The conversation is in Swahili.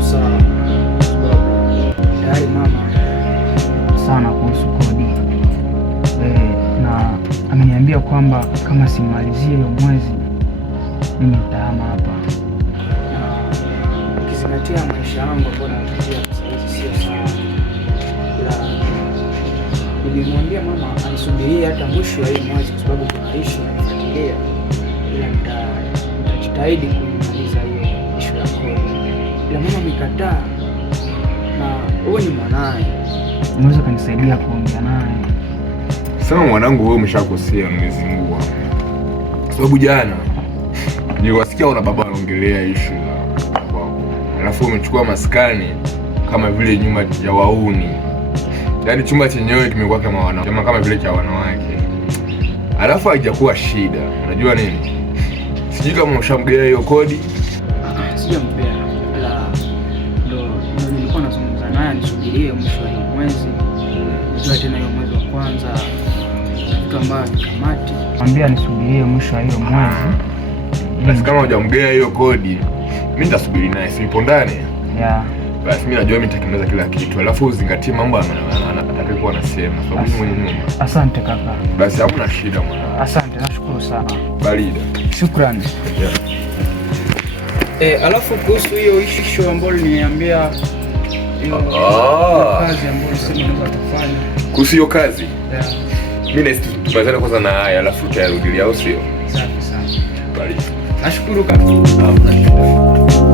sawa, sababu tayari mama sana kuhusu kodi na ameniambia kwamba kama simalizie hiyo mwezi mimi nitahama hapa, na ukizingatia maisha yangu ambayo napitia sasa hivi sio sawa. Nilimwambia mama anisubirie hata mwisho wa hii mwezi kwa sababu kuna issue nafuatilia, ila nitajitahidi kuimaliza hiyo issue ya kodi. Ila mama amekataa, na wewe ni mwanae, unaweza kunisaidia kuongea naye. Sema mwanangu, wewe umeshakosea, umezingua. Sababu jana niliwasikia una baba anaongelea issue ya kwako, alafu umechukua maskani kama vile nyumba ya wauni. Yaani chumba chenyewe kimekuwa kama vile cha wanawake. Alafu haijakuwa shida. Unajua nini? Sijui kama ushamgea hiyo kodi. Sijampea. Ila ndo nilikuwa nazungumza naye nisubirie mwisho wa mwezi. Ndio tena hiyo mwezi wa kwanza. Kitu ambacho kamati. Mwambie nisubirie mwisho wa hiyo mwezi. Basi kama hujamgea hiyo kodi, mimi nitasubiri naye, sipo ndani. Yeah. Basi mimi najua mimi nitatengeneza kila kitu. Alafu uzingatie mambo atakayokuwa anasema. Sababu mimi mwenye nyumba. Asante kaka. Basi hamna shida mwana. Asante, nashukuru sana. Barida. Shukrani. Yeah. Alafu kuhusu hiyo issue ambayo niliambia hiyo kazi ambayo sema naweza kufanya. Kuhusu hiyo kazi? Yeah. Mimi na tumalizane kwanza na haya alafu tutarudia au sio? Safi sana. Barida. Nashukuru kaka. Hamna shida.